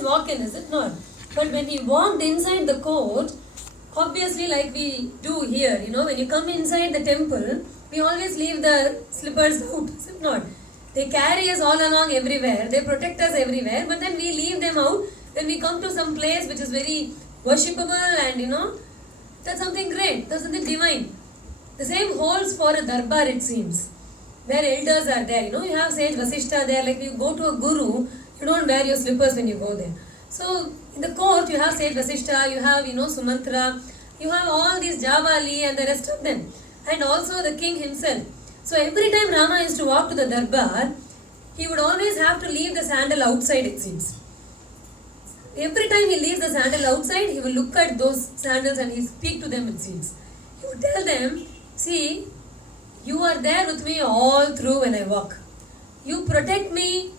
always walk in, is it not? But when he walked inside the court, obviously like we do here, when you come inside the temple, we always leave the slippers out, is it not? They carry us all along everywhere, they protect us everywhere, but then we leave them out when we come to some place which is very worshipable and that's something great, that's something divine. The same holds for a darbar, it seems, where elders are there. You have sage Vasishtha there, like you go to a guru, you don't wear your slippers when you go there. So in the court you have sage Vasishtha, you have Sumantra, you have all these Javali and the rest of them, and also the king himself. So every time Rama used to walk to the darbar, he would always have to leave the sandal outside, it seems. Every time he leaves the sandal outside, he will look at those sandals and he speak to them, it seems. He would tell them, see, you are there with me all through when I walk. You protect me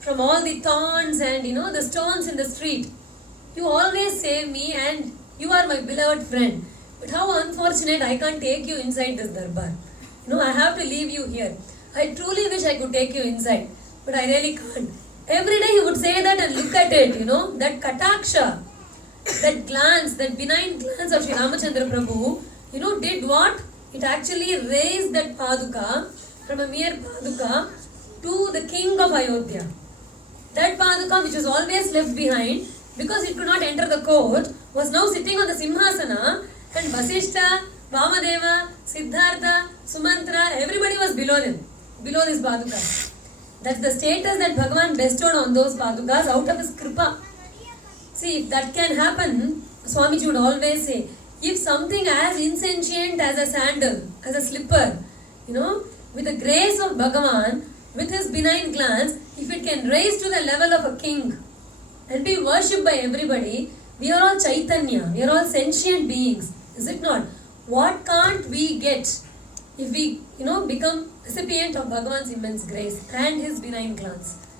from all the thorns and the stones in the street. You always save me and you are my beloved friend. But how unfortunate I can't take you inside this darbar. I have to leave you here. I truly wish I could take you inside, but I really can't. Every day he would say that and look at it, that kataksha, that glance, that benign glance of Sri Ramachandra Prabhu, did what? It actually raised that Paduka from a mere Paduka to the king of Ayodhya. That Paduka, which was always left behind because it could not enter the court, was now sitting on the Simhasana, and Vasishtha, Vamadeva, Siddhartha, Sumantra, everybody was below them, below this Paduka. That's the status that Bhagavan bestowed on those Padukas out of his kripa. See, if that can happen, Swamiji would always say, if something as insentient as a sandal, as a slipper, with the grace of Bhagavan, with his benign glance, if it can raise to the level of a king and be worshipped by everybody, we are all Chaitanya, we are all sentient beings, is it not? What can't we get if we, become recipient of Bhagavan's immense grace and his benign glance?